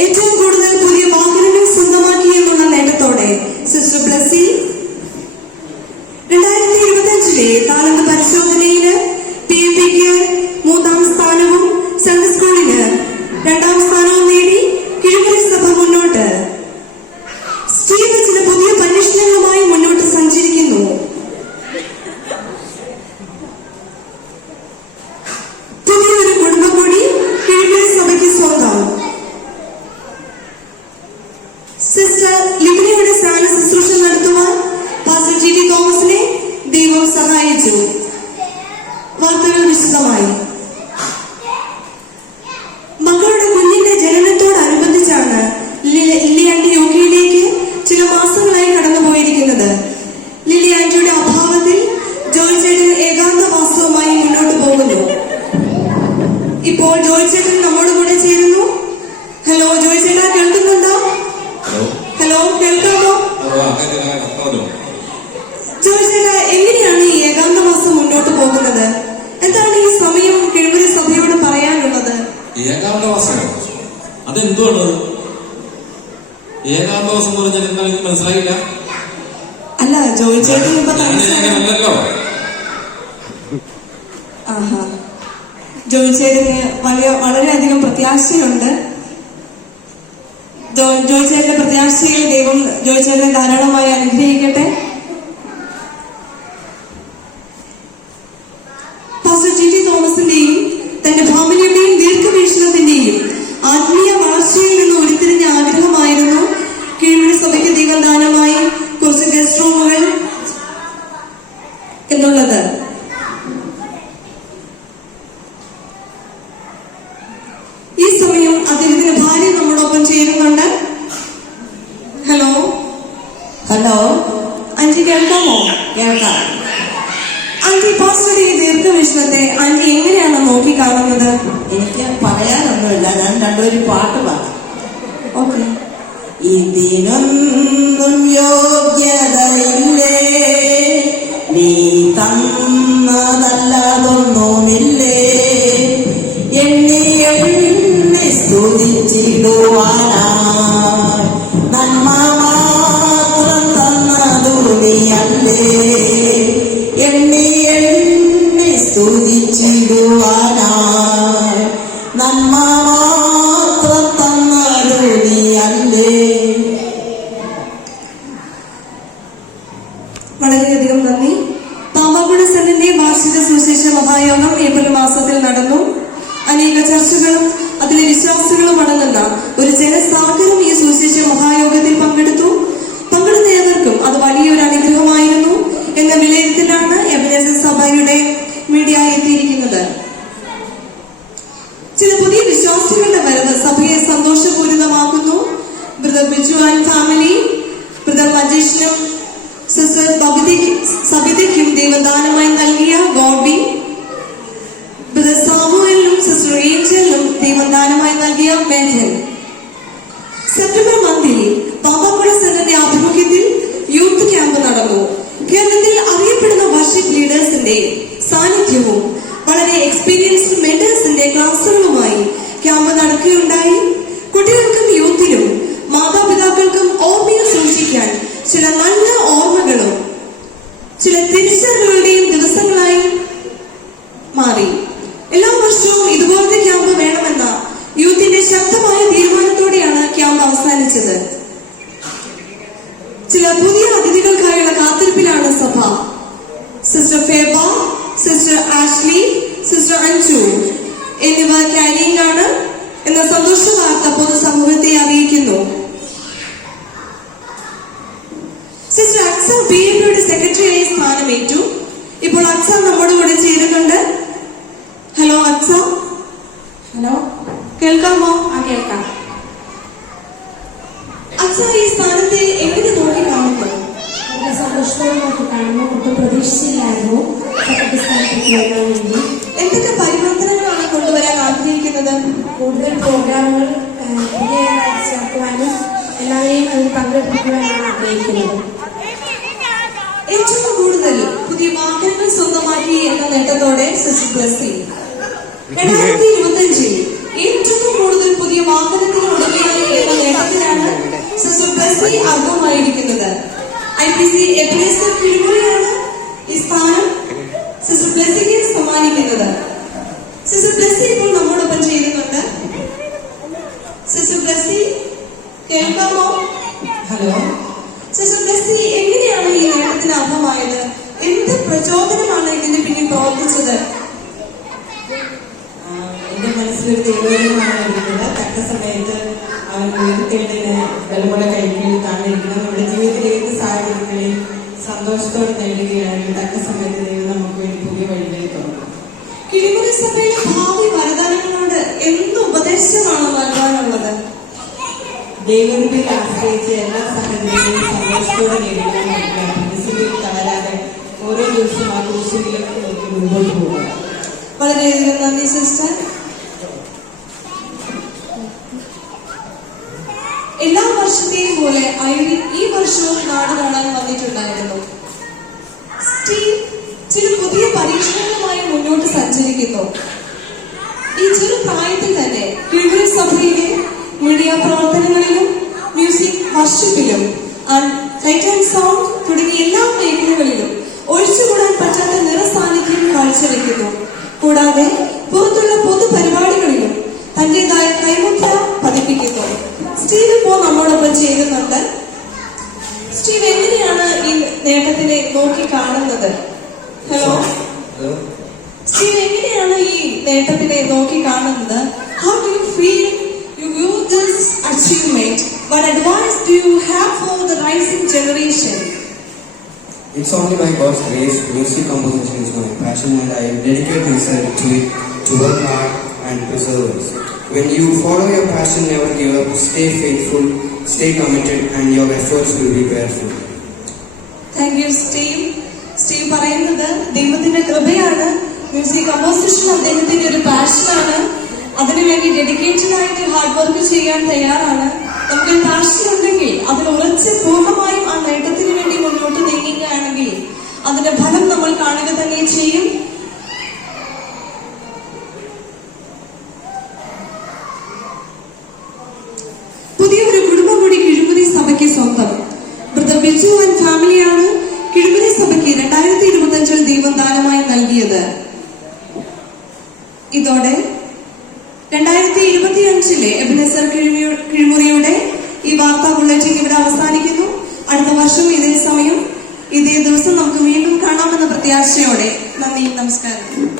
ഏറ്റവും കൂടുതൽ പുതിയ വാഹനങ്ങൾ സ്വന്തമാക്കി എന്നുള്ള നേട്ടത്തോടെ സിസ്റ്റർ ബ്ലസ്സി 2025 താലന്ത് പരിശോധനയില് PMPക്ക് 3ാം സ്ഥാനവും സൺഡേ സ്കൂളിന് 2ാം സ്ഥാനവും നേടി കിഴക്കരി സഭ മുന്നോട്ട് സ്റ്റീവ് ചില പുതിയ പരീക്ഷണങ്ങളുമായി മുന്നോട്ട് സഞ്ചരിക്കുന്നു. പുതിയൊരു കുടുംബം കൂടി കിഴക്കരി സഭയ്ക്ക് സ്വന്തം. സിസ്റ്റർ ലിബിനയുടെ സ്ഥാന ശുശ്രൂഷ നടത്തുവാൻ പാസ്റ്റർ GT തോമസിനെ ദൈവം സഹായിച്ചു. വാർത്തകൾ വിശദമായി. മകളുടെ കുഞ്ഞിന്റെ ജനനത്തോടനുബന്ധിച്ചാണ് ലില്ലി ആന്റി യുകെയിലേക്ക് ചില മാസങ്ങളായി കടന്നുപോയിരിക്കുന്നത്. ലില്ലി ആന്റിയുടെ അഭാവത്തിൽ ജോയ് ചേട്ടൻ ഏകാന്തവാസവുമായി മുന്നോട്ട് പോകുന്നു. ഇപ്പോൾ ജോയ് ചേട്ടൻ നമ്മോട് കൂടെ ചേരുന്നു. ഹലോ ജോയ് ചേട്ടാ, കേൾക്കുന്നുണ്ടോ? ഹലോ, കേൾക്കാമോ? ജോയ് ചേട്ടാ, എങ്ങനെയാണ് ഈ ഏകാന്തവാസം മുന്നോട്ട് പോകുന്നത്? എന്താണ് ഈ സമയം കിഴക്കരി സഭയോട് പറയാനുള്ളത്? ഏകാന്തവാസം അതെന്തുകൊണ്ട്? ഏകാന്തവാസം എന്ന് പറഞ്ഞാൽ എന്താ എനിക്ക് മനസ്സിലായില്ല. അല്ല, ജോയ് ചേട്ടൻ അല്ലല്ലോ. ജോയ് ചേട്ടന് വളരെയധികം പ്രത്യാശയുണ്ട്. ജോയ് ചേട്ടന്റെ പ്രത്യാശയിൽ ദൈവം ജോയ് ചേട്ടനെ ധാരാളമായി അനുഗ്രഹിക്കട്ടെ. പാസ്റ്റർ GT തോമസിന്റെയും തന്റെ ഫാമിലിയുടെയും ദീർഘവീക്ഷണത്തിന്റെയും ആത്മീയ വളർച്ചയിൽ നിന്ന് ഉരുത്തിരിഞ്ഞ ആഗ്രഹമായിരുന്നു കിഴക്കരി സഭയ്ക്ക് ദൈവം ദാനമായി കുറച്ച് ഗസ്റ്റ് റൂമുകൾ എന്നുള്ളത്. ഈ സമയം അദ്ദേഹത്തിന്റെ ഭാര്യ നമ്മോടൊപ്പം ചേരുന്നുണ്ട്. ഹലോ ഹലോ ആന്റി, കേൾക്കാമോ? കേൾക്കാം. ആന്റി, പാസ്റ്ററുടെ ഈ ദീർഘവീക്ഷണത്തെ ആന്റി എങ്ങനെയാണ് നോക്കി കാണുന്നത്? എനിക്ക് പറയാനൊന്നുമില്ല, ഞാൻ രണ്ടുപേരും പാട്ട് പാടാം. ഓക്കെ. ഇതിനൊന്നും യോഗ്യതയില്ലേ, നീ തന്നതല്ലതൊന്നുമില്ലേ, എണ്ണി എണ്ണി സ്തുതിച്ചിടുവാനാ നന്മ മാത്രം തന്നതു നീയല്ലേ, എണ്ണി എണ്ണി സ്തുതിച്ചിടുവാനാ നന്മ മാത്രം തന്നതു നീയല്ലേ. വളരെയധികം നന്ദി. പാമ്പാക്കുട സെന്റിന്റെ വാർഷിക സുവിശേഷ മഹായോഗം ഏപ്രിൽ മാസത്തിൽ നടന്നു. അനേക ചർച്ചകളും അതിലെ വിശ്വാസികളും അടങ്ങുന്ന ഒരു ജനസാഗരം ഈ സുവിശേഷ മഹായോഗത്തിൽ പങ്കെടുത്ത ഏവർക്കും അത് വലിയൊരു അനുഗ്രഹമായിരുന്നു എന്ന വിലയിരുത്തലാണ് എബനേസർ സഭയുടെ മീഡിയ എത്തിയിരിക്കുന്നത്. ചില പുതിയ വിശ്വാസികളുടെ വരവ് സഭയെ സന്തോഷപൂരിതമാക്കുന്നു. Brother Biju and family, brother മജീഷിനും സിസ്റ്റർ സബിതയ്ക്കും ദൈവദാനമായി നൽകിയ ഗോഡ്ബി, ബ്രദർ സാമുവലിനും സിസ്റ്റർ ഏഞ്ചലിനും ദൈവദാനമായി നൽകിയ മേഘൻ. സെപ്റ്റംബർ മന്തിൽ പാമ്പാക്കുട സെന്ററിന്റെ ആഭിമുഖ്യത്തിൽ യൂത്ത് ക്യാമ്പ് നടന്നു. കേരളത്തിൽ അറിയപ്പെടുന്ന വർഷിപ്പ് ലീഡേഴ്സിന്റെ സാന്നിധ്യവും വളരെ എക്സ്പീരിയൻസ്ഡ് മെന്റേഴ്സിന്റെ ക്ലാസുകളുമായി ക്യാമ്പ് നടക്കുകയുണ്ടായി. കുട്ടികൾക്കും യൂത്തിനും മാതാപിതാക്കൾക്കും ഓർമ്മയിൽ സൂക്ഷിക്കാൻ ചില നല്ല ഓർമ്മകളും ചില തിരിച്ചറിവുകളുടെയും ദിവസങ്ങളായി മാറി. എല്ലാ വർഷവും ഇതുപോലത്തെ ക്യാമ്പ് വേണമെന്ന യൂത്തിന്റെ ശക്തമായ തീരുമാനത്തോടെയാണ് ക്യാമ്പ് അവസാനിച്ചത്. ചില പുതിയ അതിഥികൾക്കായുള്ള കാത്തിരിപ്പിലാണ് സഭ. Sister Feba, sister Ashley, sister Anju എന്നിവ കാരിയിങ് ആണ് എന്ന സന്തോഷ വാർത്ത പൊതുസമൂഹത്തെ അറിയിക്കുന്നു. സിസ്റ്റർ അക്സർ BMPയുടെ സെക്രട്ടറിയായി സ്ഥാനമേറ്റു. ഇപ്പോൾ അക്സർ നമ്മുടെ കൂടെ ചേരുന്നുണ്ട്. ഹലോ അക്സർ. ഹലോ, കേൾക്കാമോ? കേൾക്കാം. അക്സർ ഈ സ്ഥാനത്തെ എങ്ങനെ നോക്കി കാണുന്നു? വളരെ സന്തോഷത്തോടെ നോക്കി കാണുന്നു. ഒട്ടും പ്രതീക്ഷിച്ചില്ലായിരുന്നു സെക്രട്ടറി സ്ഥാനത്തേക്ക് വരാൻ വേണ്ടി. എന്തൊക്കെ പരിവർത്തനങ്ങളാണ് കൊണ്ടുവരാൻ ആഗ്രഹിക്കുന്നത്? കൂടുതൽ പ്രോഗ്രാമുകൾ പുതിയതായി ചേർക്കുവാനും എല്ലാവരെയും അതിൽ പങ്കെടുപ്പിക്കുവാനാണ് ആഗ്രഹിക്കുന്നത്. ഏറ്റവും കൂടുതൽ പുതിയ വാഹനങ്ങൾ സ്വന്തമാക്കി എന്ന നേട്ടത്തോടെ സിസ്റ്റർ ബ്ലസ്സി 2025 ഏറ്റവും കൂടുതൽ പുതിയ വാഹനത്തിന് ഉടമയായി ബ്ലെസ്സി അർഹമായിരിക്കുന്നത്. IPC എബ്രേസർ കിഴിമുറിയാണ് ഈ സ്ഥാനം സിസ്റ്റർ ബ്ലെസ്സിക്ക് സമ്മാനിക്കുന്നത്. സിസ്റ്റർ ബ്ലെസ്സി ഇപ്പോൾ നമ്മോടൊപ്പം ചേരുന്നുണ്ട്. സിസ്റ്റർ ബ്ലെസ്സി കേൾക്കാമോ? ഹലോ. സിസ്റ്റർ ബ്ലെസ്സി എങ്ങനെയാണ് ഈ നേട്ടത്തിന് അർഹമായത്? എന്ത് പ്രചോദനമാണ് ഇതിന് പിന്നിൽ പ്രവർത്തിച്ചത്? എന്റെ മനസ്സിലൊരു ദൈവമാണ് ഇരിക്കുന്നത്. തക്ക സമയത്ത് അവൻ ഉയർത്തേണ്ടതിന് ബലമുള്ള കൈകളിൽ താണിരിക്കണം. നമ്മുടെ ജീവിതത്തിലെ ഏത് സാഹചര്യങ്ങളിൽ സന്തോഷത്തോടെ നേടുകയാണെങ്കിൽ തക്ക സമയത്ത് ദൈവം നമുക്ക് വേണ്ടി പുതിയ വഴികളിൽ തുറക്കും. കിഴിമുറി സഭയിലെ ഭാവി വരദാനങ്ങളോട് എന്ത് ഉപദേശമാണ് നൽകാനുള്ളത്? ദൈവത്തിൽ ആശ്രയിച്ച് എല്ലാ സാഹചര്യങ്ങളിലും സന്തോഷത്തോടെ നേരിടാൻ പഠിക്കുക. പ്രതിസന്ധിയിൽ തളരാതെ ഓരോ ദിവസവും ആ കുരിശിലേക്ക് നോക്കി മുമ്പോട്ട് പോകുക. വളരെയധികം നന്ദി സിസ്റ്റർ. എല്ലാ വർഷത്തെയും പോലെ ഐവി ഈ വർഷവും നാട് കാണാൻ വന്നിട്ടുണ്ടായിരുന്നു. സ്റ്റീവ് ചില പുതിയ പരീക്ഷണങ്ങളുമായി മുന്നോട്ട് സഞ്ചരിക്കുന്നു. ഈ ചെറു പ്രായത്തിൽ തന്നെ കിഴിമുറി സഭയിലെ മീഡിയ പ്രവർത്തനങ്ങളിലും മ്യൂസിക് വർഷിപ്പിലും ലൈറ്റ് ആൻഡ് സൗണ്ട് തുടങ്ങിയ എല്ലാ മേഖലകളിലും ഒഴിച്ചുകൂടാൻ പറ്റാത്ത നിറസാന്നിധ്യം കാഴ്ചവെക്കുന്നു. കൂടാതെ പുറത്തുള്ള പൊതുപരിപാടികളിലും തന്റേതായ കൈമുദ്ര പതിപ്പിക്കുന്നു. സ്റ്റീവ് ഇപ്പോൾ നമ്മോടൊപ്പം ചേരുന്നുണ്ട്. സ്റ്റീവ് എങ്ങനെയാണ് ഈ നേട്ടത്തിനെ നോക്കി കാണുന്നത്? ഹലോ. സ്റ്റീവ് എങ്ങനെയാണ് ഈ നേട്ടത്തിനെ നോക്കി കാണുന്നത്? How do you feel you view this achievement? What advice do you have for the rising generation? It's only by God's grace. Music composition is my passion and I dedicate myself to it, to work hard and perseverance. When you follow your passion, never give up, stay faithful, stay committed and your efforts will be bear fruit. Thank you, Steve. Steve പറയുന്നത് ദൈവത്തിന്റെ കൃപയാണ്. Music composition അദ്ദേഹത്തിന്റെ ഒരു പാഷനാണ്. അതിനുവേണ്ടി dedicated ആയിട്ട് hard work ചെയ്യാൻ തയ്യാറാണ്. നമുക്ക് passion ഉണ്ടെങ്കിൽ അതിൽ ഉറച്ച് പൂർണ്ണമായും ആ നേട്ടത്തിന് വേണ്ടി മുന്നോട്ട് നീങ്ങുകയാണെങ്കിൽ അതിന്റെ ഫലം നമ്മൾ കാണുക തന്നെ ചെയ്യും. പുതിയൊരു കുടുംബം കൂടി കിഴിമുറി സഭയ്ക്ക് സ്വന്തം. ബ്രദർ ബിജു ആൻഡ് ഫാമിലിയാണ് കിഴിമുറി സഭയ്ക്ക് 2025 ദൈവം ദാനമായി നൽകിയത്. ഇതോടെ 2025 എബിനെസർ കിഴിമുറിയുടെ ഈ വാർത്താ ബുള്ളറ്റിൻ ഇവിടെ അവസാനിക്കുന്നു. അടുത്ത വർഷം ഇതേ സമയം ഇതേ ദിവസം നമുക്ക് വീണ്ടും കാണാമെന്ന പ്രത്യാശയോടെ നന്ദി, നമസ്കാരം.